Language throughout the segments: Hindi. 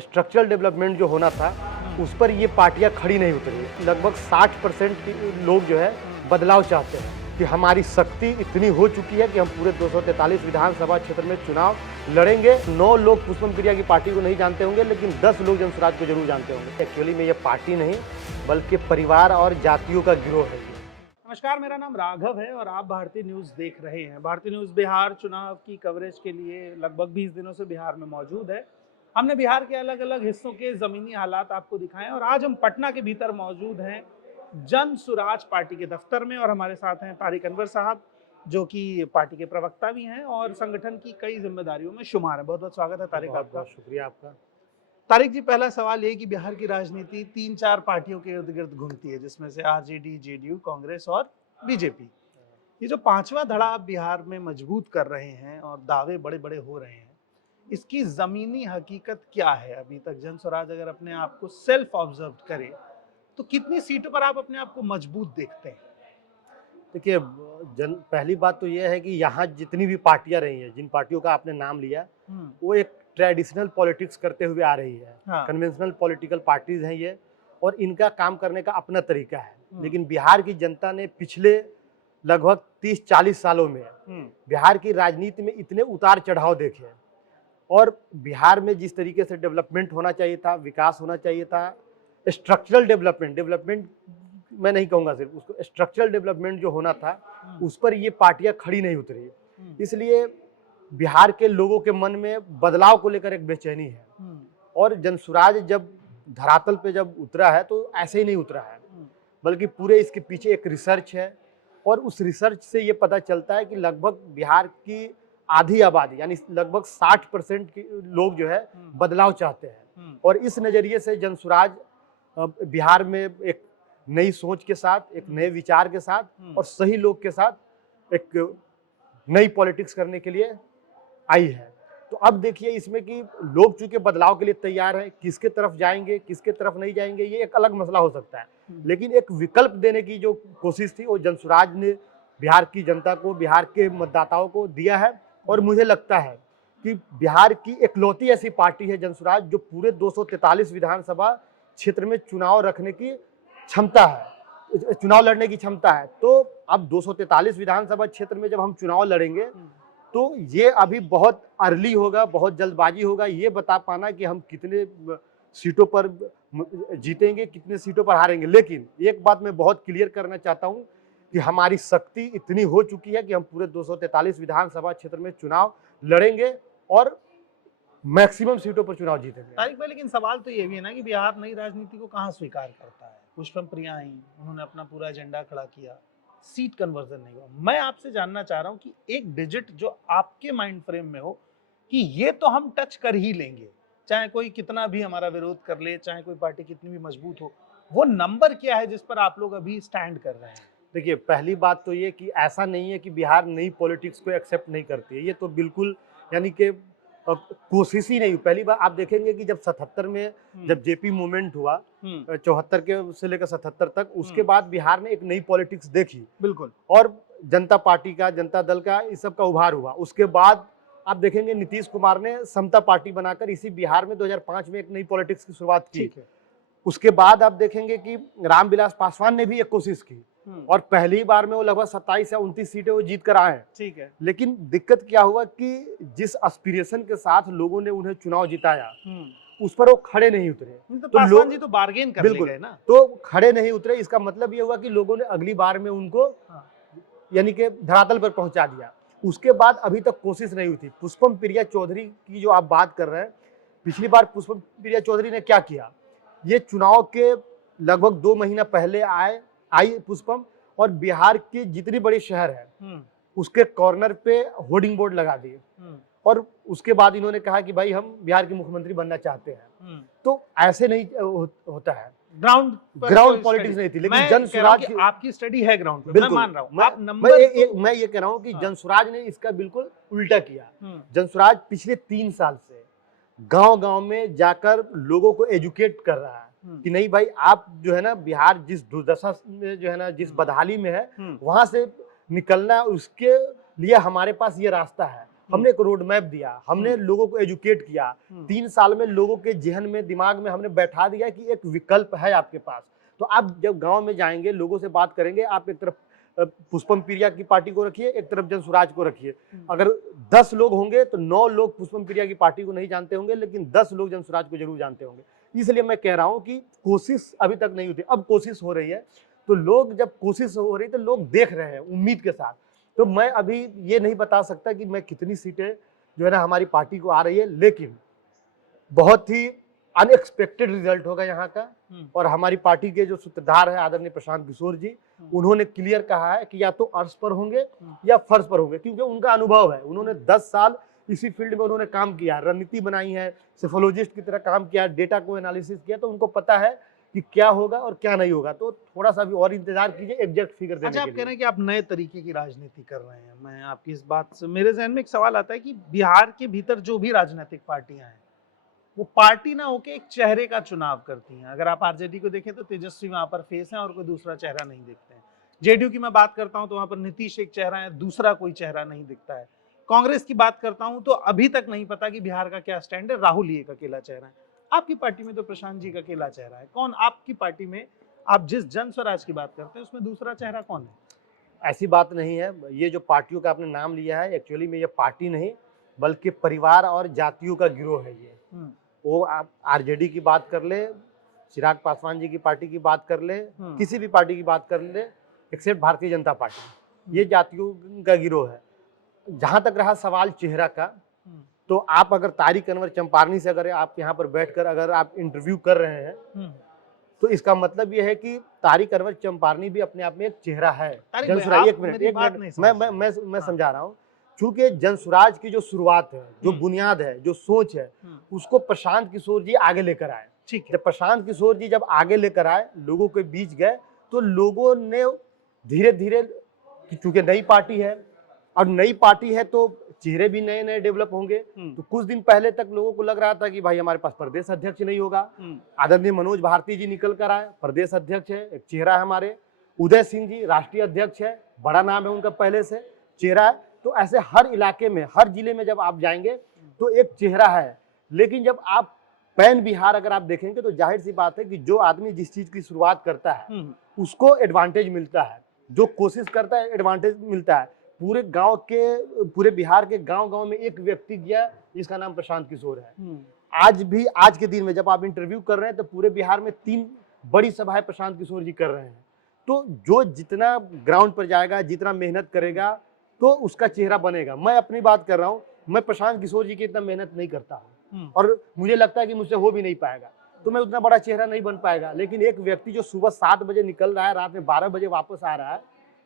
स्ट्रक्चरल डेवलपमेंट जो होना था उस पर ये पार्टियां खड़ी नहीं उतरी। लगभग 60% लोग जो है बदलाव चाहते हैं कि हमारी शक्ति इतनी हो चुकी है कि हम पूरे 243 विधानसभा क्षेत्र में चुनाव लड़ेंगे। 9 लोग पुष्पम प्रिया की पार्टी को नहीं जानते होंगे, लेकिन 10 लोग जनसुराज को जरूर जानते होंगे। एक्चुअली में ये पार्टी नहीं बल्कि परिवार और जातियों का गिरोह है। नमस्कार, मेरा नाम राघव है और आप भारतीय न्यूज़ देख रहे हैं। भारतीय न्यूज़ बिहार चुनाव की कवरेज के लिए लगभग 20 दिनों से बिहार में मौजूद है। हमने बिहार के अलग अलग हिस्सों के ज़मीनी हालात आपको दिखाए और आज हम पटना के भीतर मौजूद हैं जन सुराज पार्टी के दफ्तर में और हमारे साथ हैं तारिक अनवर साहब, जो कि पार्टी के प्रवक्ता भी हैं और संगठन की कई जिम्मेदारियों में शुमार है। बहुत बहुत स्वागत है तारिक आपका। शुक्रिया आपका। तारिक जी, पहला सवाल ये कि बिहार की राजनीति 3-4 पार्टियों के इर्द गिर्द घूमती है, जिसमें से आरजेडी, जेडीयू, कांग्रेस और बीजेपी। ये जो 5वां धड़ा आप बिहार में मजबूत कर रहे हैं और दावे बड़े बड़े हो रहे हैं, इसकी जमीनी हकीकत क्या है? अभी तक जन स्वराज अगर अपने आप को सेल्फ ऑब्जर्व करे तो कितनी सीटों पर आप अपने आप को मजबूत देखते हैं? देखिए, पहली बात तो यह है कि यहाँ जितनी भी पार्टियां रही हैं, जिन पार्टियों का आपने नाम लिया, वो एक ट्रेडिशनल पॉलिटिक्स करते हुए आ रही है। हाँ। कन्वेंशनल पॉलिटिकल पार्टीज हैं ये, और इनका काम करने का अपना तरीका है। लेकिन बिहार की जनता ने पिछले लगभग 30-40 सालों में बिहार की राजनीति में इतने उतार चढ़ाव देखे हैं, और बिहार में जिस तरीके से डेवलपमेंट होना चाहिए था, विकास होना चाहिए था, स्ट्रक्चरल डेवलपमेंट मैं नहीं कहूँगा, सिर्फ उसको स्ट्रक्चरल डेवलपमेंट जो होना था उस पर ये पार्टियां खड़ी नहीं उतरी। इसलिए बिहार के लोगों के मन में बदलाव को लेकर एक बेचैनी है, और जनसुराज जब धरातल पे जब उतरा है तो ऐसे ही नहीं उतरा है, बल्कि पूरे इसके पीछे एक रिसर्च है। और उस रिसर्च से ये पता चलता है कि लगभग बिहार की आधी आबादी यानी लगभग 60% लोग जो है बदलाव चाहते हैं। और इस नज़रिए से जनसुराज बिहार में एक नई सोच के साथ, एक नए विचार के साथ और सही लोग के साथ एक नई पॉलिटिक्स करने के लिए आई है। तो अब देखिए इसमें कि लोग चूंकि बदलाव के लिए तैयार हैं, किसके तरफ जाएंगे किसके तरफ नहीं जाएंगे ये एक अलग मसला हो सकता है, लेकिन एक विकल्प देने की जो कोशिश थी वो जनसुराज ने बिहार की जनता को, बिहार के मतदाताओं को दिया है। और मुझे लगता है कि बिहार की एकलौती ऐसी पार्टी है जनसुराज जो पूरे 243 विधानसभा क्षेत्र में चुनाव रखने की क्षमता है, चुनाव लड़ने की क्षमता है। तो अब 243 विधानसभा क्षेत्र में जब हम चुनाव लड़ेंगे तो ये अभी बहुत अर्ली होगा, बहुत जल्दबाजी होगा ये बता पाना कि हम कितने सीटों पर जीतेंगे, कितने सीटों पर हारेंगे। लेकिन एक बात मैं बहुत क्लियर करना चाहता हूं कि हमारी शक्ति इतनी हो चुकी है कि हम पूरे 243 विधानसभा क्षेत्र में चुनाव लड़ेंगे और मैक्सिमम सीटों पर चुनाव जीतेंगे। तारिक भाई, लेकिन सवाल तो ये भी है ना कि बिहार नई राजनीति को कहाँ स्वीकार करता है? पुष्पम प्रिया आई, उन्होंने अपना पूरा एजेंडा खड़ा किया, सीट कन्वर्जन नहीं हुआ। मैं आपसे जानना चाह रहा हूँ कि एक डिजिट जो आपके माइंड फ्रेम में हो कि ये तो हम टच कर ही लेंगे, चाहे कोई कितना भी हमारा विरोध कर ले, चाहे कोई पार्टी कितनी भी मजबूत हो, वो नंबर क्या है जिस पर आप लोग अभी स्टैंड कर रहे हैं? देखिए, पहली बात तो ये कि ऐसा नहीं है कि बिहार नई पॉलिटिक्स को एक्सेप्ट नहीं करती है, ये तो बिल्कुल यानी कि कोशिश ही नहीं। पहली बार आप देखेंगे कि जब 77 में जब जेपी मूवमेंट हुआ, 74 के से लेकर 77 तक, उसके बाद बिहार ने एक नई पॉलिटिक्स देखी बिल्कुल, और जनता पार्टी का, जनता दल का, इस सब का उभार हुआ। उसके बाद आप देखेंगे नीतीश कुमार ने समता पार्टी बनाकर इसी बिहार में 2005 में एक नई पॉलिटिक्स की शुरुआत की। उसके बाद आप देखेंगे कि रामविलास पासवान ने भी एक कोशिश की और पहली बार में वो लगभग 27 या 29 सीटें वो जीत कर आए हैं। ठीक है। लेकिन दिक्कत क्या हुआ कि जिस एस्पिरेशन के साथ लोगों ने उन्हें चुनाव जिताया उस पर वो खड़े नहीं उतरे। तो पासवान जी तो बार्गेन कर ले गए ना, तो खड़े नहीं उतरे। इसका मतलब ये हुआ कि लोगों ने अगली बार में उनको यानी कि धरातल पर पहुंचा दिया। उसके बाद अभी तक कोशिश नहीं हुई थी। पुष्पम प्रिया चौधरी की जो आप बात कर रहे हैं, पिछली बार पुष्पम प्रिया चौधरी ने क्या किया, ये चुनाव के लगभग 2 महीना पहले आई पुष्पम, और बिहार की जितनी बड़ी शहर है उसके कॉर्नर पे होर्डिंग बोर्ड लगा दिए, और उसके बाद इन्होंने कहा कि भाई हम बिहार के मुख्यमंत्री बनना चाहते हैं। तो ऐसे नहीं होता है, ग्राउंड पॉलिटिक्स नहीं थी। लेकिन जनसुराज की आपकी स्टडी है ग्राउंड पे, मैं मान रहा हूं। मैं ये कह रहा हूँ कि जनसुराज ने इसका बिल्कुल उल्टा किया। जनसुराज पिछले 3 साल से गांव-गांव में जाकर लोगों को एजुकेट कर रहा है कि नहीं भाई, आप जो है ना बिहार जिस दुर्दशा में जो है ना, जिस बदहाली में है, वहां से निकलना, उसके लिए हमारे पास ये रास्ता है। हमने एक रोड मैप दिया, हमने लोगों को एजुकेट किया। 3 साल में लोगों के जहन में, दिमाग में हमने बैठा दिया कि एक विकल्प है आपके पास। तो आप जब गांव में जाएंगे, लोगों से बात करेंगे, आप एक तरफ पुष्पम प्रिया की पार्टी को रखिए, एक तरफ जनसुराज को रखिए। अगर 10 लोग होंगे तो 9 लोग पुष्पम प्रिया की पार्टी को नहीं जानते होंगे, लेकिन 10 लोग जनसुराज को जरूर जानते होंगे। इसलिए मैं कह रहा हूं कि कोशिश अभी तक नहीं हुई, अब कोशिश हो रही है। तो लोग, जब कोशिश हो रही तो लोग देख रहे हैं उम्मीद के साथ। तो मैं अभी ये नहीं बता सकता कि मैं कितनी सीटें जो है ना हमारी पार्टी को आ रही है, लेकिन बहुत ही अनएक्सपेक्टेड रिजल्ट होगा यहाँ का। और हमारी पार्टी के जो सूत्रधार है आदरणीय प्रशांत किशोर जी, उन्होंने क्लियर कहा है कि या तो अर्श पर होंगे या फर्श पर होंगे, क्योंकि उनका अनुभव है। उन्होंने 10 साल इसी फील्ड में उन्होंने काम किया, रणनीति बनाई है, सेफोलॉजिस्ट की तरह काम किया, डेटा को एनालिसिस किया, तो उनको पता है कि क्या होगा और क्या नहीं होगा। तो थोड़ा सा भी और इंतजार कीजिए एग्जैक्ट फिगर देने अच्छा, के आप कह लिए। रहे हैं कि आप नए तरीके की राजनीति कर रहे हैं। मैं आपकी इस बात से, मेरे जहन में एक सवाल आता है कि बिहार के भीतर जो भी राजनीतिक पार्टियां हैं, वो पार्टी ना होके एक चेहरे का चुनाव करती हैं। अगर आप आरजेडी को देखें तो तेजस्वी वहां पर फेस है और कोई दूसरा चेहरा नहीं दिखते हैं। जेडीयू की मैं बात करता हूं तो वहां पर नीतीश एक चेहरा है, दूसरा कोई चेहरा नहीं दिखता है। कांग्रेस की बात करता हूं तो अभी तक नहीं पता कि बिहार का क्या स्टैंड है, राहुल ही एक अकेला चेहरा है। आपकी पार्टी में तो प्रशांत जी का अकेला चेहरा है। कौन आपकी पार्टी में, आप जिस जन स्वराज की बात करते हैं उसमें दूसरा चेहरा कौन है? ऐसी बात नहीं है। ये जो पार्टियों का आपने नाम लिया है, एक्चुअली में ये पार्टी नहीं बल्कि परिवार और जातियों का गिरोह है ये। वो आप आरजेडी की बात कर ले, चिराग पासवान जी की पार्टी की बात कर ले, किसी भी पार्टी की बात कर ले, एक्सेप्ट भारतीय जनता पार्टी, ये जातियों का गिरोह है। जहां तक रहा सवाल चेहरा का, तो आप अगर तारिक अनवर चंपारनी से अगर आप यहाँ पर बैठकर अगर आप इंटरव्यू कर रहे हैं, तो इसका मतलब ये है कि तारिक अनवर चंपारनी भी अपने आप में एक चेहरा है। जनसुराज, एक मिनट मैं समझा रहा हूँ। चूंकि जनसुराज की जो शुरुआत है, जो बुनियाद है, जो सोच है, उसको प्रशांत किशोर जी आगे लेकर आए। ठीक है। जब प्रशांत किशोर जी जब आगे लेकर आए, लोगों के बीच गए, तो लोगों ने धीरे धीरे, चूंकि नई पार्टी है और नई पार्टी है तो चेहरे भी नए नए डेवलप होंगे। तो कुछ दिन पहले तक लोगों को लग रहा था कि भाई हमारे पास प्रदेश अध्यक्ष नहीं होगा। आदरणीय मनोज भारती जी निकल कर आए, प्रदेश अध्यक्ष है, एक चेहरा है हमारे। उदय सिंह जी राष्ट्रीय अध्यक्ष है, बड़ा नाम है उनका, पहले से चेहरा है। तो ऐसे हर इलाके में, हर जिले में जब आप जाएंगे तो एक चेहरा है। लेकिन जब आप पैन बिहार अगर आप देखेंगे तो जाहिर सी बात है कि जो आदमी जिस चीज की शुरुआत करता है उसको एडवांटेज मिलता है, जो कोशिश करता है एडवांटेज मिलता है। पूरे गांव के, पूरे बिहार के गांव-गांव में एक व्यक्ति गया जिसका नाम प्रशांत किशोर है। आज भी, आज के दिन में जब आप इंटरव्यू कर रहे हैं तो पूरे बिहार में 3 बड़ी सभाएं प्रशांत किशोर जी कर रहे हैं। तो जो जितना ग्राउंड पर जाएगा, जितना मेहनत करेगा, तो उसका चेहरा बनेगा। मैं अपनी बात कर रहा हूँ, मैं प्रशांत किशोर जी की इतना मेहनत नहीं करता हूँ और मुझे लगता है कि मुझसे हो भी नहीं पाएगा, तो मैं उतना बड़ा चेहरा नहीं बन पाएगा। लेकिन एक व्यक्ति जो सुबह 7 बजे निकल रहा है, रात में 12 बजे वापस आ रहा है,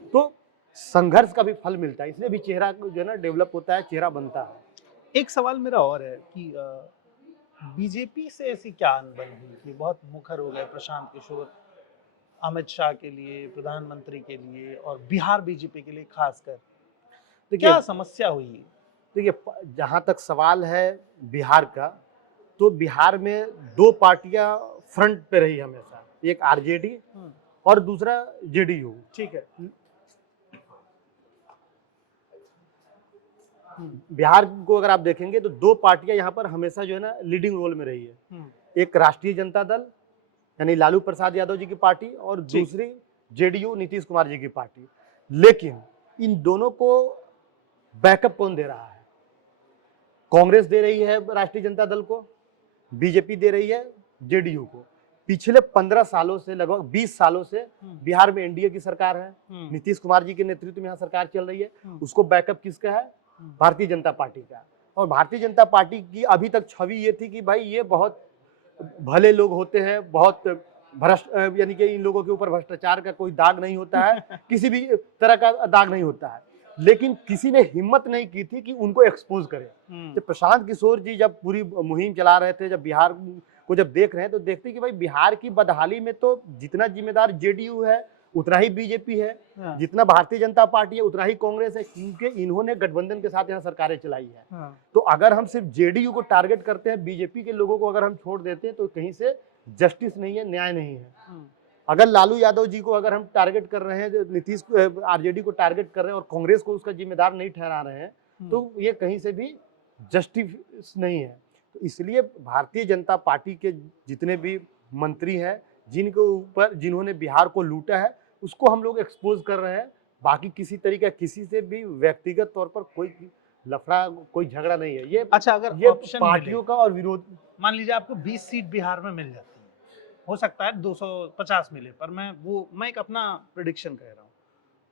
तो संघर्ष का भी फल मिलता है, इसलिए भी चेहरा जो है ना डेवलप होता है, चेहरा बनता है। एक सवाल मेरा और है कि बीजेपी से ऐसी क्या अनबन हुई कि बहुत मुखर हो गए प्रशांत किशोर अमित शाह के लिए, प्रधानमंत्री के लिए और बिहार बीजेपी के लिए खासकर? क्या समस्या हुई? देखिए, जहां तक सवाल है बिहार का, तो बिहार में 2 पार्टियां फ्रंट पे रही हमेशा, एक आरजेडी और दूसरा जेडीयू। ठीक है, बिहार को अगर आप देखेंगे तो 2 पार्टियां यहाँ पर हमेशा जो है ना लीडिंग रोल में रही है। एक राष्ट्रीय जनता दल यानी लालू प्रसाद यादव जी की पार्टी और दूसरी जेडीयू नीतीश कुमार जी की पार्टी। लेकिन इन दोनों को बैकअप कौन दे रहा है? कांग्रेस दे रही है राष्ट्रीय जनता दल को, बीजेपी दे रही है जेडीयू को। पिछले 15 सालों से, लगभग 20 सालों से बिहार में एनडीए की सरकार है, नीतीश कुमार जी के नेतृत्व में यहाँ सरकार चल रही है। उसको बैकअप किसका है? भारतीय जनता पार्टी का। और भारतीय जनता पार्टी की अभी तक छवि ये थी कि भाई ये बहुत भले लोग होते हैं, बहुत भ्रष्ट, यानी कि इन लोगों के ऊपर भ्रष्टाचार का कोई दाग नहीं होता है, किसी भी तरह का दाग नहीं होता है। लेकिन किसी ने हिम्मत नहीं की थी कि उनको एक्सपोज करे। जब प्रशांत किशोर जी जब पूरी मुहिम चला रहे थे, जब बिहार को जब देख रहे हैं, तो देखते कि भाई बिहार की बदहाली में तो जितना जिम्मेदार जेडीयू है उतना ही बीजेपी है, जितना भारतीय जनता पार्टी है उतना ही कांग्रेस है, क्योंकि इन्होंने गठबंधन के साथ यहाँ सरकारें चलाई है। तो अगर हम सिर्फ जेडीयू को टारगेट करते हैं, बीजेपी के लोगों को अगर हम छोड़ देते हैं, तो कहीं से जस्टिस नहीं है, न्याय नहीं है। अगर लालू यादव जी को अगर हम टारगेट कर रहे हैं, नीतीश आरजेडी को टारगेट कर रहे हैं और कांग्रेस को उसका जिम्मेदार नहीं ठहरा रहे हैं, तो ये कहीं से भी जस्टिस नहीं है। तो इसलिए भारतीय जनता पार्टी के जितने भी मंत्री हैं, जिनके ऊपर जिन्होंने बिहार को लूटा है, उसको हम लोग एक्सपोज कर रहे हैं। बाकी किसी तरीके किसी से भी व्यक्तिगत तौर पर कोई लफड़ा, कोई झगड़ा नहीं है। ये अच्छा, अगर ये ऑप्शन पार्टियों का और विरोध। मान लीजिए आपको 20 सीट बिहार में मिल जाती है, हो सकता है 250 मिले, पर मैं एक अपना प्रिडिक्शन कह रहा हूँ,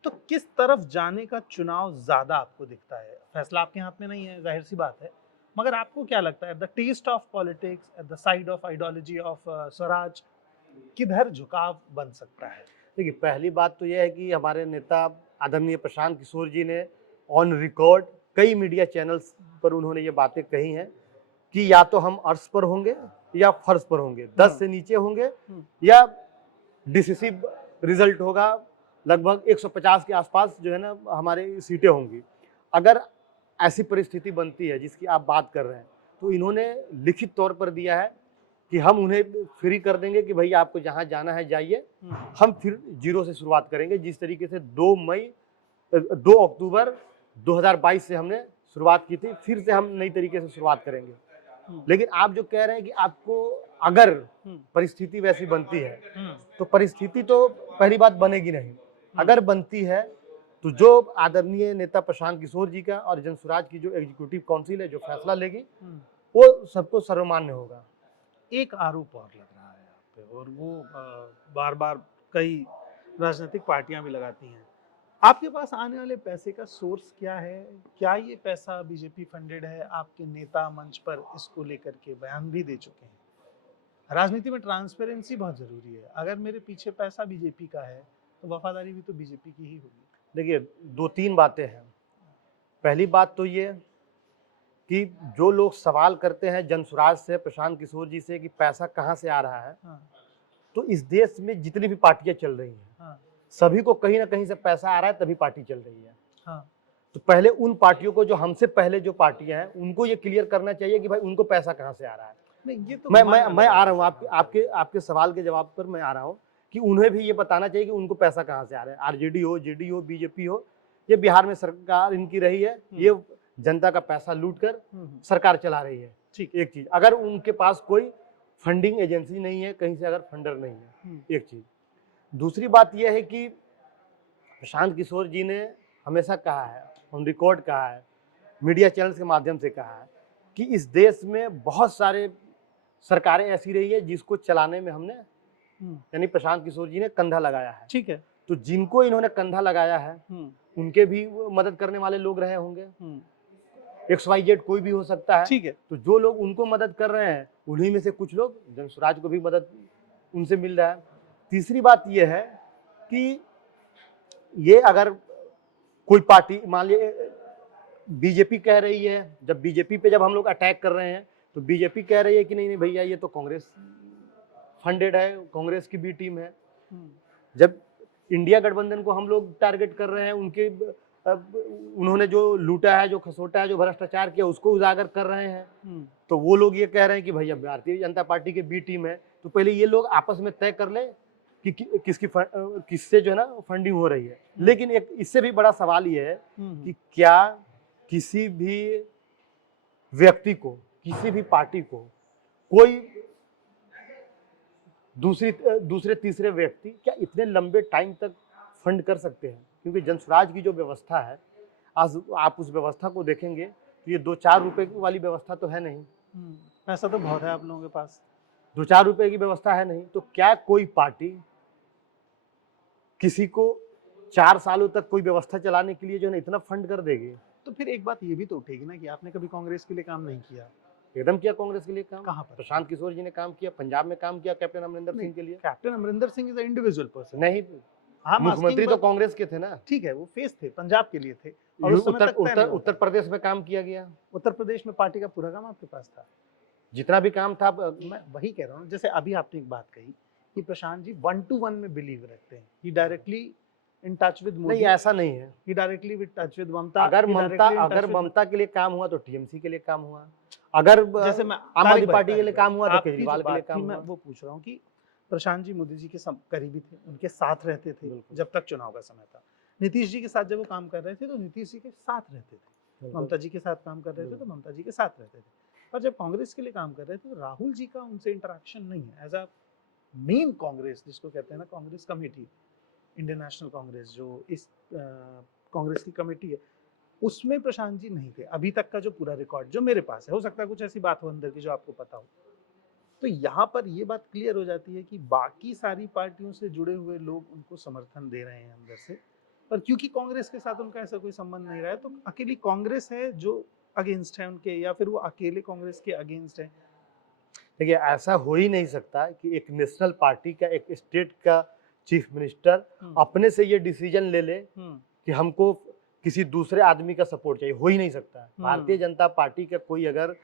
तो किस तरफ जाने का चुनाव ज्यादा आपको दिखता है? फैसला आपके हाथ में नहीं है, जाहिर सी बात है, मगर आपको क्या लगता है, the taste of politics at the side of ideology of Swaraj, किधर झुकाव बन सकता है? देखिए, पहली बात तो यह है कि हमारे नेता आदरणीय प्रशांत किशोर जी ने ऑन रिकॉर्ड कई मीडिया चैनल्स पर उन्होंने ये बातें कही हैं कि या तो हम अर्श पर होंगे या फर्श पर होंगे, 10 से नीचे होंगे या डिसिसिव रिजल्ट होगा, लगभग 150 के आसपास जो है ना हमारी सीटें होंगी। अगर ऐसी परिस्थिति बनती है जिसकी आप बात कर रहे हैं, तो इन्होंने लिखित तौर पर दिया है कि हम उन्हें फ्री कर देंगे कि भैया आपको जहां जाना है जाइए, हम फिर जीरो से शुरुआत करेंगे। जिस तरीके से 2 अक्टूबर 2022 से हमने शुरुआत की थी, फिर से हम नई तरीके से शुरुआत करेंगे। लेकिन आप जो कह रहे हैं कि आपको अगर परिस्थिति वैसी बनती है, तो परिस्थिति तो पहली बात बनेगी नहीं। अगर बनती है तो जो आदरणीय नेता प्रशांत किशोर जी का और जनसुराज की जो एग्जीक्यूटिव काउंसिल है जो फैसला लेगी, वो सबको सर्वमान्य होगा। एक आरोप और लग रहा है आप पे, और वो बार बार कई राजनीतिक पार्टियां भी लगाती हैं, आपके पास आने वाले पैसे का सोर्स क्या है? क्या ये पैसा बीजेपी फंडेड है? आपके नेता मंच पर इसको लेकर के बयान भी दे चुके हैं। राजनीति में ट्रांसपेरेंसी बहुत जरूरी है। अगर मेरे पीछे पैसा बीजेपी का है तो वफादारी भी तो बीजेपी की ही होगी। देखिए, 2-3 बातें हैं। पहली बात तो ये कि जो लोग सवाल करते हैं जनसुराज से, प्रशांत किशोर जी से कि पैसा कहाँ से आ रहा है, तो इस देश में जितनी भी पार्टियां चल रही हैं, सभी को कहीं ना कहीं से पैसा आ रहा है, तभी पार्टी चल रही है। तो पहले उन पार्टियों को, जो हमसे पहले जो पार्टियां हैं, उनको ये क्लियर करना चाहिए कि भाई उनको पैसा कहाँ से आ रहा है। नहीं, ये तो मैं आ रहा हूँ आपके सवाल के जवाब पर मैं आ रहा हूँ कि उन्हें भी ये बताना चाहिए कि उनको पैसा कहाँ से आ रहा है। आरजेडी हो, जेडी हो, बीजेपी हो, ये बिहार में सरकार इनकी रही है, ये जनता का पैसा लूट कर सरकार चला रही है। ठीक, एक चीज। अगर उनके पास कोई फंडिंग एजेंसी नहीं है, कहीं से अगर फंडर नहीं है, एक चीज। दूसरी बात यह है कि प्रशांत किशोर जी ने हमेशा कहा है, ऑन रिकॉर्ड कहा है, मीडिया चैनल्स के माध्यम से कहा है कि इस देश में बहुत सारे सरकारें ऐसी रही है जिसको चलाने में हमने, यानी प्रशांत किशोर जी ने कंधा लगाया है। ठीक है। तो जिनको इन्होंने कंधा लगाया है, उनके भी मदद करने वाले लोग रहे होंगे, XYZ कोई भी हो सकता है। ठीक है। तो जो लोग उनको मदद कर रहे हैं, उन्हीं में से कुछ लोग जनसुराज को भी मदद उनसे मिल रहा है। तीसरी बात यह है कि ये अगर कोई पार्टी, मान लीजिए बीजेपी कह रही है, जब बीजेपी पे जब हम लोग अटैक कर रहे हैं, तो बीजेपी कह रही है कि नहीं नहीं भैया ये तो कांग्रेस फंडेड है, कांग्रेस की बी टीम है। जब इंडिया गठबंधन को हम लोग टारगेट कर रहे हैं, उनके उन्होंने जो लूटा है, जो खसोटा है, जो भ्रष्टाचार किया, उसको उजागर कर रहे हैं, तो वो लोग ये कह रहे हैं कि भैया भारतीय जनता पार्टी की बी टीम है। तो पहले ये लोग आपस में तय कर ले कि किससे जो है ना फंडिंग हो रही है। लेकिन एक इससे भी बड़ा सवाल ये है कि क्या किसी भी व्यक्ति को, किसी भी पार्टी को कोई दूसरे तीसरे व्यक्ति क्या इतने लंबे टाइम तक फंड कर सकते हैं? क्योंकि जनसुराज की जो व्यवस्था है, आज आप उस व्यवस्था को देखेंगे तो ये 2-4 रुपए वाली व्यवस्था तो है नहीं। पैसा तो बहुत है आप लोगों के पास, 2-4 रुपए की व्यवस्था है नहीं। तो क्या कोई पार्टी किसी को 4 सालों तक कोई व्यवस्था चलाने के लिए जो है ना इतना फंड कर देगी? तो फिर एक बात ये भी तो उठेगी ना कि आपने कभी कांग्रेस के लिए काम नहीं किया। एकदम किया कांग्रेस के लिए काम। कहाँ पर? प्रशांत किशोर जी ने काम किया, पंजाब में काम किया कैप्टन अमरिंदर सिंह के लिए। Captain Amarinder Singh is a individual person. नहीं, मुख्यमंत्री तो कांग्रेस के थे ना। ठीक है, वो फेस थे, पंजाब के लिए थे। और उत्तर प्रदेश में काम किया गया। उत्तर प्रदेश में पार्टी का पूरा काम आपके पास था, जितना भी काम था। मैं वही कह रहा हूँ, जैसे अभी आपने एक बात कही कि प्रशांत जी 1-to-1 में बिलीव रखते हैं, he directly in touch with Modi. नहीं, ऐसा नहीं है। He directly with touch with Mamata. अगर ममता के लिए काम हुआ तो टीएमसी के लिए काम हुआ, अगर जैसे मैं आम आदमी पार्टी के लिए काम हुआ तो केजरीवाल के लिए काम हुआ। मैं वो पूछ रहा हूँ कि प्रशांत जी मोदी जी के करीबी थे, उनके साथ रहते थे जब तक चुनाव का समय था। नीतीश जी के साथ जब वो काम कर रहे थे तो नीतीश जी के साथ रहते थे। ममता जी के साथ काम कर रहे थे तो ममता जी के साथ रहते थे, पर जब कांग्रेस के लिए काम कर रहे थे तो राहुल जी का उनसे इंटरेक्शन नहीं है। एज अ मेन कांग्रेस जिसको कहते हैं ना, Congress committee, Indian national Congress जो इस कांग्रेस की कमेटी है, उसमें प्रशांत जी नहीं थे अभी तक का जो पूरा रिकॉर्ड जो मेरे पास है। हो सकता है कुछ ऐसी बात हो अंदर की जो आपको पता हो। तो यहाँ पर ये बात क्लियर हो जाती है कि बाकी सारी पार्टियों से जुड़े हुए लोग उनको समर्थन दे रहे हैं अंदर से, पर क्योंकि कांग्रेस के साथ उनका ऐसा कोई संबंध नहीं रहा है, तो अकेली कांग्रेस है जो अगेंस्ट है उनके, या फिर वो अकेले कांग्रेस के अगेंस्ट है। देखिए, ऐसा हो ही नहीं सकता कि एक नेशनल पार्टी का, एक स्टेट का चीफ मिनिस्टर अपने से ये डिसीजन ले ले कि हमको किसी दूसरे आदमी का सपोर्ट चाहिए। हो ही नहीं सकता। भारतीय जनता पार्टी का कोई अगर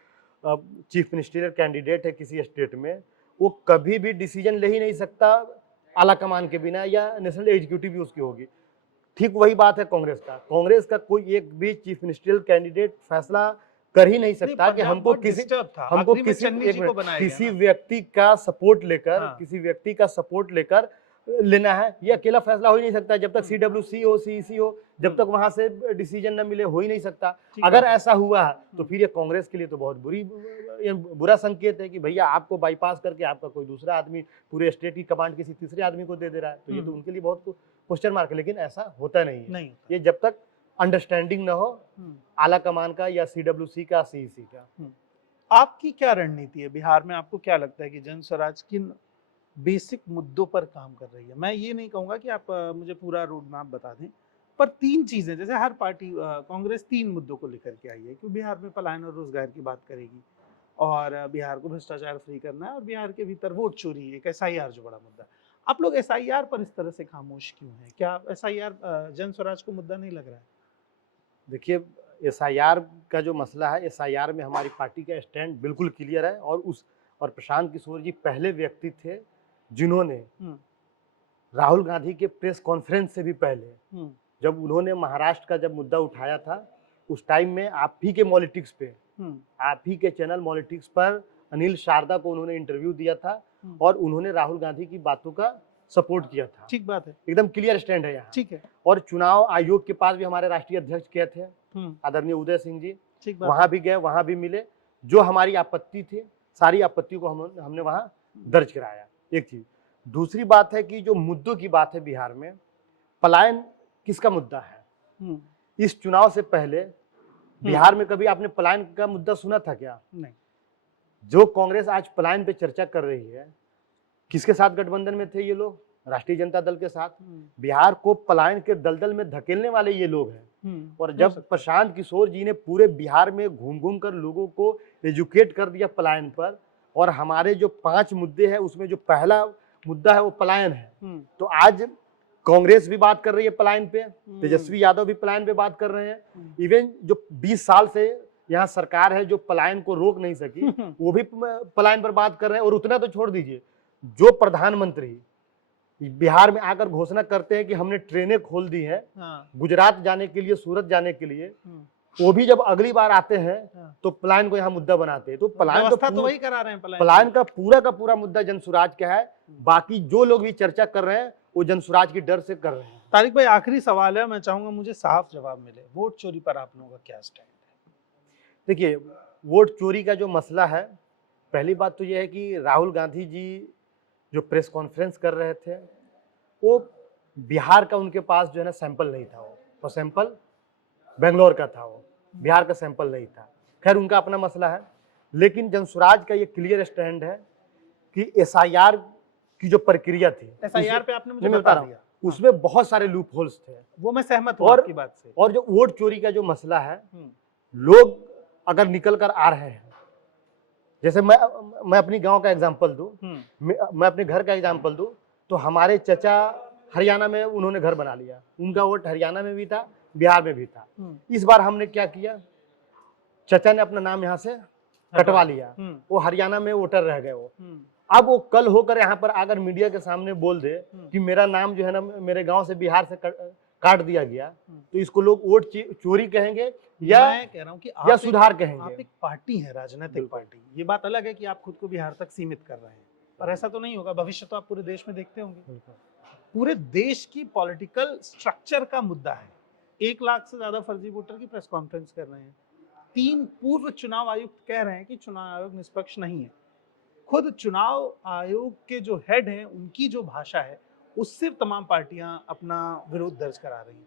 चीफ मिनिस्टरियल कैंडिडेट है किसी स्टेट में, वो कभी भी डिसीजन ले ही नहीं सकता आला कमान के बिना, या नेशनल एग्जीक्यूटिव भी उसकी होगी। ठीक वही बात है कांग्रेस का। कांग्रेस का कोई एक भी चीफ मिनिस्टरियल कैंडिडेट फैसला कर ही नहीं सकता कि हमको किसी व्यक्ति का सपोर्ट लेकर, किसी व्यक्ति का सपोर्ट लेकर लेना है। ये अकेला फैसला हो ही नहीं सकता जब तक CWC हो, CEC हो, जब तक वहां से डिसीजन न मिले, हो ही नहीं सकता। अगर ऐसा हुआ तो फिर ये कांग्रेस के लिए तो बहुत बुरा संकेत है कि भैया आपको बाईपास करके आपका कोई दूसरा आदमी पूरे स्टेट की कमांड किसी तीसरे आदमी को दे दे रहा है, तो ये तो उनके लिए बहुत क्वेश्चन मार्क है। लेकिन ऐसा होता नहीं है। ये जब तक अंडरस्टैंडिंग न हो आला कमान का या CWC का, CEC का। आपकी क्या रणनीति है बिहार में? आपको क्या लगता है कि जन स्वराज किन बेसिक मुद्दों पर काम कर रही है? मैं ये नहीं कहूंगा कि आप मुझे पूरा रोड मैप बता दें, पर 3 चीजें, जैसे हर पार्टी, कांग्रेस 3 मुद्दों को लेकर के आई है कि बिहार में पलायन और रोजगार की बात करेगी, और बिहार को भ्रष्टाचार फ्री करना है, और बिहार के भीतर वोट चोरी, एक SIR जो बड़ा मुद्दा है। आप लोग SIR पर इस तरह से खामोश क्यों हैं? क्या SIR जन स्वराज को मुद्दा नहीं लग रहा है? देखिए, SIR का जो मसला है, SIR में हमारी पार्टी का स्टैंड बिल्कुल क्लियर है। और प्रशांत किशोर जी पहले व्यक्ति थे जिन्होंने राहुल गांधी के प्रेस कॉन्फ्रेंस से भी पहले, जब उन्होंने महाराष्ट्र का जब मुद्दा उठाया था, उस टाइम में आप ही के पॉलिटिक्स पे, आप ही के चैनल पॉलिटिक्स पर अनिल शारदा को उन्होंने इंटरव्यू दिया था, और उन्होंने राहुल गांधी की बातों का सपोर्ट किया था। ठीक बात है, एकदम क्लियर स्टैंड है यहाँ। ठीक है। और चुनाव आयोग के पास भी हमारे राष्ट्रीय अध्यक्ष गए थे, आदरणीय उदय सिंह जी, वहां भी गए, वहां भी मिले। जो हमारी आपत्ति थी, सारी आपत्तियों को हमने वहां दर्ज कराया। एक चीज। दूसरी बात है कि जो मुद्दों की बात है बिहार में, पलायन किसका मुद्दा है? इस चुनाव से पहले बिहार में कभी आपने पलायन का मुद्दा सुना था क्या? नहीं। जो कांग्रेस आज पलायन पे चर्चा कर रही है, किसके साथ गठबंधन में थे ये लोग? राष्ट्रीय जनता दल के साथ। बिहार को पलायन के दलदल में धकेलने वाले ये लोग हैं। और जब प्रशांत किशोर जी ने पूरे बिहार में घूम घूम कर लोगों को एजुकेट कर दिया पलायन पर, और हमारे जो 5 मुद्दे हैं उसमें जो पहला मुद्दा है वो पलायन है, तो आज कांग्रेस भी बात कर रही है पलायन पे, तेजस्वी यादव भी पलायन पे बात कर रहे हैं। इवन जो 20 साल से यहाँ सरकार है जो पलायन को रोक नहीं सकी, वो भी पलायन पर बात कर रहे हैं। और उतना तो छोड़ दीजिए, जो प्रधानमंत्री बिहार में आकर घोषणा करते हैं कि हमने ट्रेनें खोल दी है गुजरात जाने के लिए, सूरत जाने के लिए, वो भी जब अगली बार आते हैं तो पलायन को यहाँ मुद्दा बनाते हैं। तो पलायन तो वही करा रहे हैं। पलायन का पूरा मुद्दा जनसुराज का है। बाकी जो लोग भी चर्चा कर रहे हैं वो जनसुराज की डर से कर रहे हैं। तारिक भाई, आखिरी सवाल है, मैं चाहूंगा मुझे साफ जवाब मिले। वोट चोरी पर आप लोगों का क्या स्टैंड है? देखिए, वोट चोरी का जो मसला है, पहली बात तो यह है कि राहुल गांधी जी जो प्रेस कॉन्फ्रेंस कर रहे थे, वो बिहार का उनके पास जो है ना सैंपल नहीं था। वो सैंपल बेंगलोर का था, वो बिहार का सैंपल नहीं था। खैर, उनका अपना मसला है। लेकिन जनसुराज का ये क्लियर स्टैंड है कि SIR की जो प्रक्रिया थी, SIR पे आपने मुझे बता दिया, उसमें बहुत सारे लूप होल्स थे। वो मैं सहमत हूं आपकी बात से। और जो वोट चोरी का जो मसला है, लोग अगर निकल कर आ रहे हैं, जैसे मैं अपनी गांव का एग्जांपल दूं, मैं अपने घर का एग्जांपल दूं, तो हमारे चचा हरियाणा में उन्होंने घर बना लिया। उनका वोट हरियाणा में भी था, बिहार में भी था। इस बार हमने क्या किया, चचा ने अपना नाम यहाँ से कटवा लिया, वो हरियाणा में वोटर रह गए। वो अब वो कल होकर यहाँ पर आकर मीडिया के सामने बोल दे कि मेरा नाम जो है ना मेरे गांव से बिहार से काट दिया गया, तो इसको लोग वोट चोरी कहेंगे या मैं कह रहा हूं कि आप सुधार कहेंगे। आप एक पार्टी है, राजनीतिक पार्टी। ये बात अलग है कि आप खुद को बिहार तक सीमित कर रहे हैं, पर ऐसा तो नहीं होगा। भविष्य तो आप पूरे देश में देखते होंगे। पूरे देश की पॉलिटिकल स्ट्रक्चर का मुद्दा है 1 लाख से ज्यादा फर्जी वोटर की प्रेस कॉन्फ्रेंस कर रहे हैं। 3 पूर्व चुनाव आयुक्त कह रहे हैं कि चुनाव आयोग निष्पक्ष नहीं है। खुद चुनाव आयोग के जो हेड हैं उनकी जो भाषा है उससे तमाम पार्टियां अपना विरोध दर्ज करा रही हैं।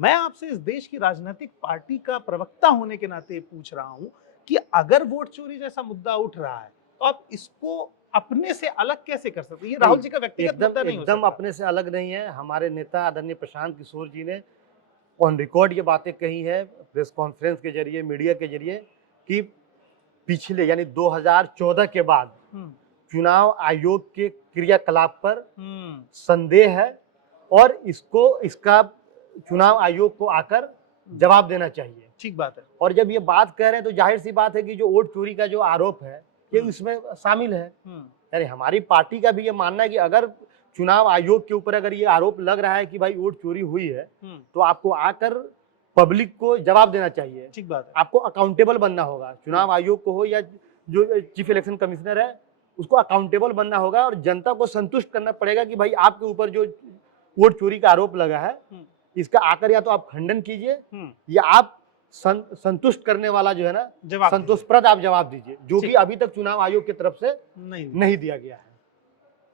मैं आपसे इस देश की राजनीतिक पार्टी का प्रवक्ता होने के नाते पूछ रहा हूं कि अगर वोट चोरी जैसा मुद्दा उठ रहा है तो आप इसको अपने से अलग कैसे कर सकते हैं? ये राहुल जी का व्यक्तिगत मुद्दा नहीं हो एकदम सकता। अपने से अलग नहीं है। हमारे नेता आदरणीय प्रशांत किशोर जी ने ऑन रिकॉर्ड ये बातें कही है प्रेस कॉन्फ्रेंस के जरिए, मीडिया के जरिए, कि पिछले यानी 2014 के बाद चुनाव आयोग के क्रियाकलाप पर संदेह है और इसका चुनाव आयोग को आकर जवाब देना चाहिए। ठीक बात है। और जब ये बात कह रहे हैं तो जाहिर सी बात है कि जो वोट चोरी का जो आरोप है ये इसमें शामिल है। यानी हमारी पार्टी का भी ये मानना है कि अगर चुनाव आयोग के ऊपर अगर ये आरोप लग रहा है कि भाई वोट चोरी हुई है तो आपको आकर पब्लिक को जवाब देना चाहिए। ठीक बात है। आपको अकाउंटेबल बनना होगा, चुनाव आयोग को हो या जो चीफ इलेक्शन कमिश्नर है उसको अकाउंटेबल बनना होगा और जनता को संतुष्ट करना पड़ेगा कि भाई आपके ऊपर जो वोट चोरी का आरोप लगा है इसका आकर या तो आप खंडन कीजिए या आप संतुष्ट करने वाला जो है ना संतोषप्रद आप जवाब दीजिए, जो कि अभी तक चुनाव आयोग की तरफ से नहीं दिया गया है।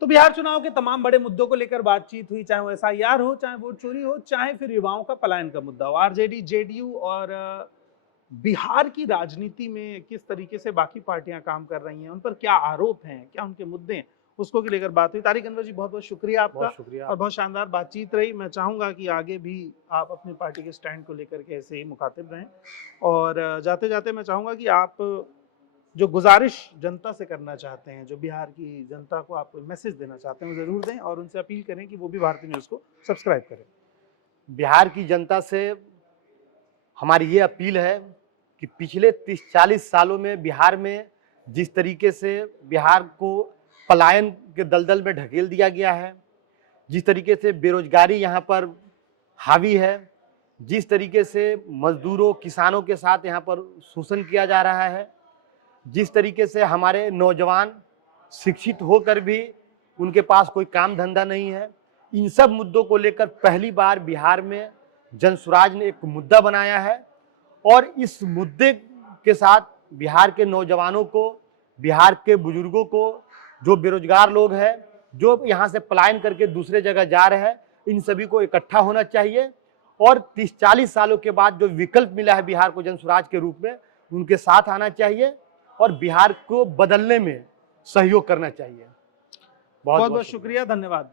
तो बिहार चुनाव के तमाम बड़े मुद्दों को लेकर बातचीत हुई, चाहे वो एसआईआर हो, चाहे वोट चोरी हो, चाहे फिर युवाओं का पलायन का मुद्दा हो। आरजेडी, जेडीयू और बिहार की राजनीति में किस तरीके से बाकी पार्टियां काम कर रही हैं, उन पर क्या आरोप हैं, क्या उनके मुद्दे हैं, उसको भी लेकर बात हुई। तारिक अनवर जी बहुत बहुत शुक्रिया आपका। बहुत शुक्रिया और बहुत शानदार बातचीत रही। मैं चाहूंगा कि आगे भी आप अपनी पार्टी के स्टैंड को लेकर के ऐसे ही मुखातिब रहें। और जाते जाते मैं चाहूंगा कि आप जो गुजारिश जनता से करना चाहते हैं, जो बिहार की जनता को आप मैसेज देना चाहते हैं, वो जरूर दें और उनसे अपील करें कि वो भी भारतीय न्यूज़ को सब्सक्राइब करें। बिहार की जनता से हमारी ये अपील है कि पिछले 30-40 सालों में बिहार में जिस तरीके से बिहार को पलायन के दलदल में ढकेल दिया गया है, जिस तरीके से बेरोजगारी यहाँ पर हावी है, जिस तरीके से मजदूरों किसानों के साथ यहाँ पर शोषण किया जा रहा है, जिस तरीके से हमारे नौजवान शिक्षित होकर भी उनके पास कोई काम धंधा नहीं है, इन सब मुद्दों को लेकर पहली बार बिहार में जनसुराज ने एक मुद्दा बनाया है और इस मुद्दे के साथ बिहार के नौजवानों को, बिहार के बुजुर्गों को, जो बेरोजगार लोग हैं, जो यहाँ से पलायन करके दूसरे जगह जा रहे हैं, इन सभी को इकट्ठा होना चाहिए और 30-40 सालों के बाद जो विकल्प मिला है बिहार को जनसुराज के रूप में, उनके साथ आना चाहिए और बिहार को बदलने में सहयोग करना चाहिए। बहुत बहुत शुक्रिया, धन्यवाद।